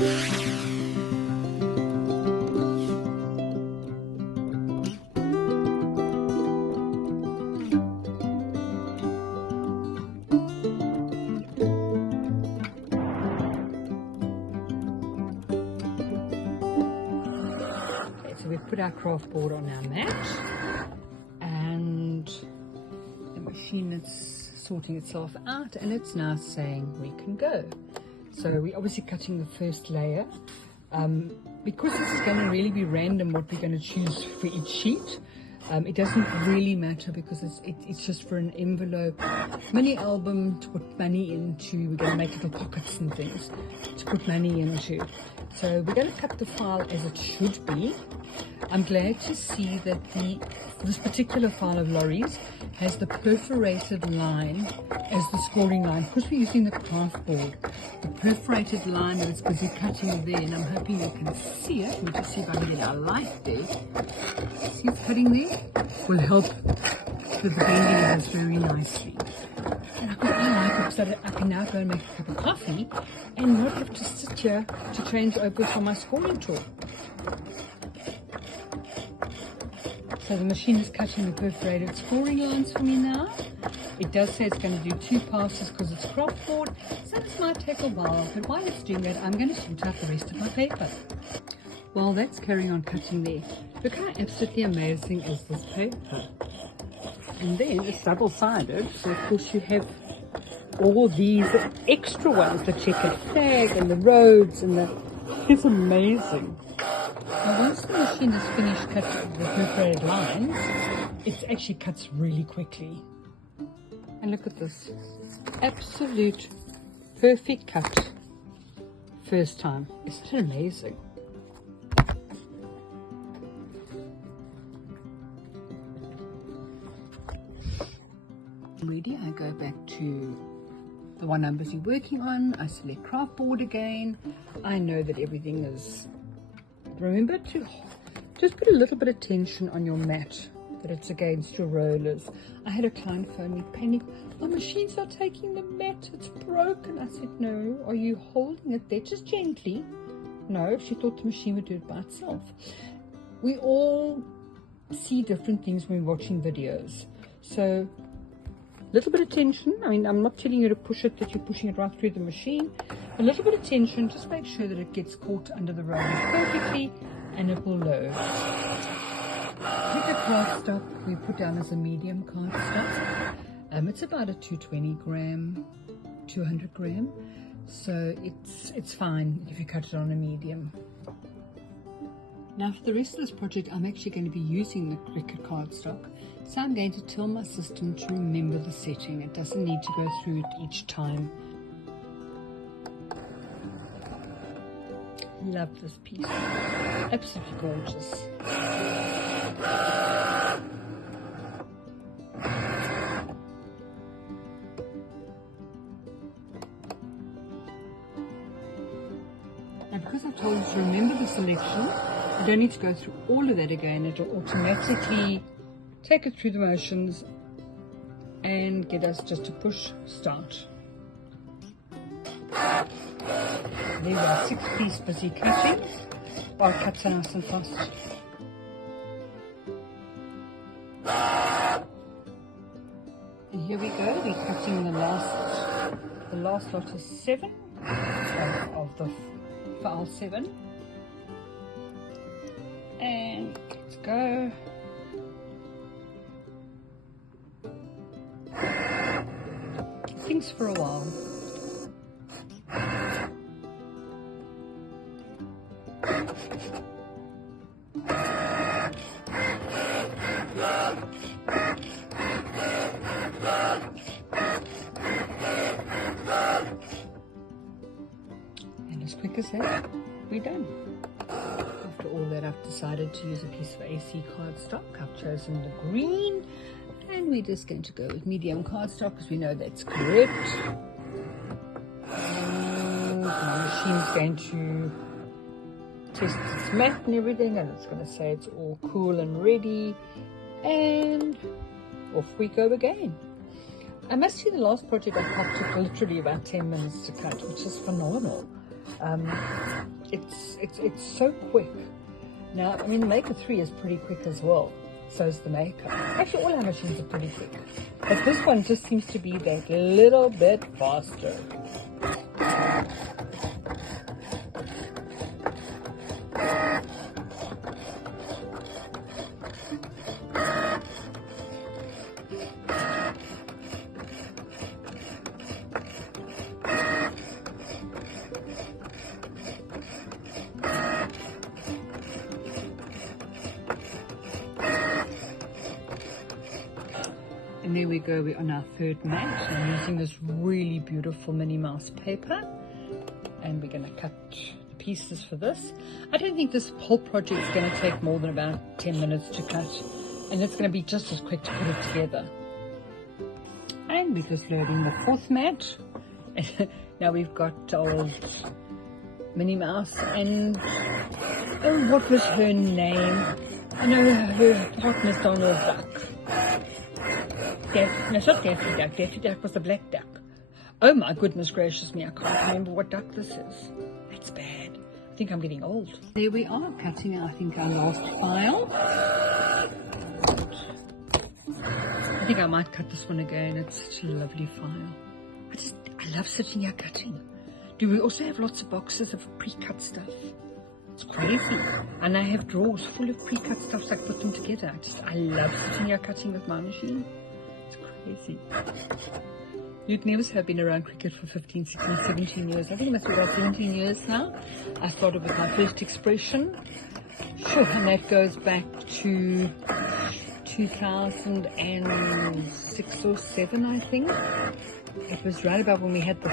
So we put our craft board on our mat, and the machine is sorting itself out, and it's now saying we can go. So we're obviously cutting the first layer. Because it's going to really be random what we're going to choose for each sheet, it doesn't really matter, because it's just for an envelope, mini album to put money into. We're going to make little pockets and things to put money into. So we're going to cut the file as it should be. I'm glad to see that this particular file of Laurie's has the perforated line as the scoring line, because we're using the craft board. The perforated line that it's busy cutting there, and I'm hoping you can see it. Let me just see if I can get our light there. See it's cutting there? Will help with the bending of this very nicely. And I like it so that I can now go and make a cup of coffee and not have to sit here to change over from my scoring tool. So the machine is cutting the perforated scoring lines for me now. It does say it's going to do 2 passes because it's craft board, so this might take a while, but while it's doing that, I'm going to sort out the rest of my paper. While that's carrying on cutting there, look how absolutely amazing is this paper. And then it's double-sided, so of course you have all these extra ones, the checkered flag and the roads, and it's amazing. Now once the machine is finished cutting the perforated lines, it actually cuts really quickly. And look at this, absolute perfect cut first time. Isn't it amazing? Ready, I go back to the one I'm busy working on. I select craft board again. I know that everything is, remember to just put a little bit of tension on your mat, that it's against your rollers. I had a client phone me, panic, my machine's not taking the mat, it's broken. I said, no, are you holding it there just gently? No, she thought the machine would do it by itself. We all see different things when we're watching videos. So a little bit of tension. I mean, I'm not telling you to push it, that you're pushing it right through the machine. A little bit of tension, just make sure that it gets caught under the rollers perfectly, and it will load. Cricut cardstock we put down as a medium cardstock. It's about a 220 gram, 200 gram. So it's fine if you cut it on a medium. Now for the rest of this project, I'm actually going to be using the Cricut cardstock. So I'm going to tell my system to remember the setting. It doesn't need to go through it each time. Love this piece. Absolutely gorgeous. Now because I've told you to remember the selection, you don't need to go through all of that again. It'll automatically take it through the motions and get us just to push start. There we are, 6 pieces busy cutting. I'll cut nice and fast. And here we go, we're cutting the last lot is 7 of the file 7. And let's go. Things for a while. And as quick as that, we're done. After all that, I've decided to use a piece of AC cardstock. I've chosen the green, and we're just going to go with medium cardstock because we know that's correct. And my machine's going to test its mat and everything, and it's going to say it's all cool and ready, and off we go again. I must say the last project I cut took literally about 10 minutes to cut, which is phenomenal. It's so quick. Now, I mean, the Maker 3 is pretty quick as well. So is the Maker. Actually, all our machines are pretty quick. But this one just seems to be that little bit faster. And there we go, we're on our third mat. I'm using this really beautiful Minnie Mouse paper. And we're going to cut the pieces for this. I don't think this whole project is going to take more than about 10 minutes to cut. And it's going to be just as quick to put it together. And we're just loading the fourth mat. Now we've got old Minnie Mouse and, oh, what was her name? I know her partner's Donald Duck. No, it's not Daffy Duck. Daffy Duck was the black duck. Oh my goodness gracious me, I can't remember what duck this is. That's bad. I think I'm getting old. There we are, cutting out, I think, our last file. I think I might cut this one again. It's such a lovely file. I love sitting here cutting. Do we also have lots of boxes of pre-cut stuff? It's crazy. And I have drawers full of pre-cut stuff so I put them together. I love sitting here cutting with my machine. It's crazy. You'd never say I've been around Cricut for 15, 16, 17 years. I think it must be about 17 years now. I started with my first expression. Sure, and that goes back to 2006 or 7, I think. It was right about when we had the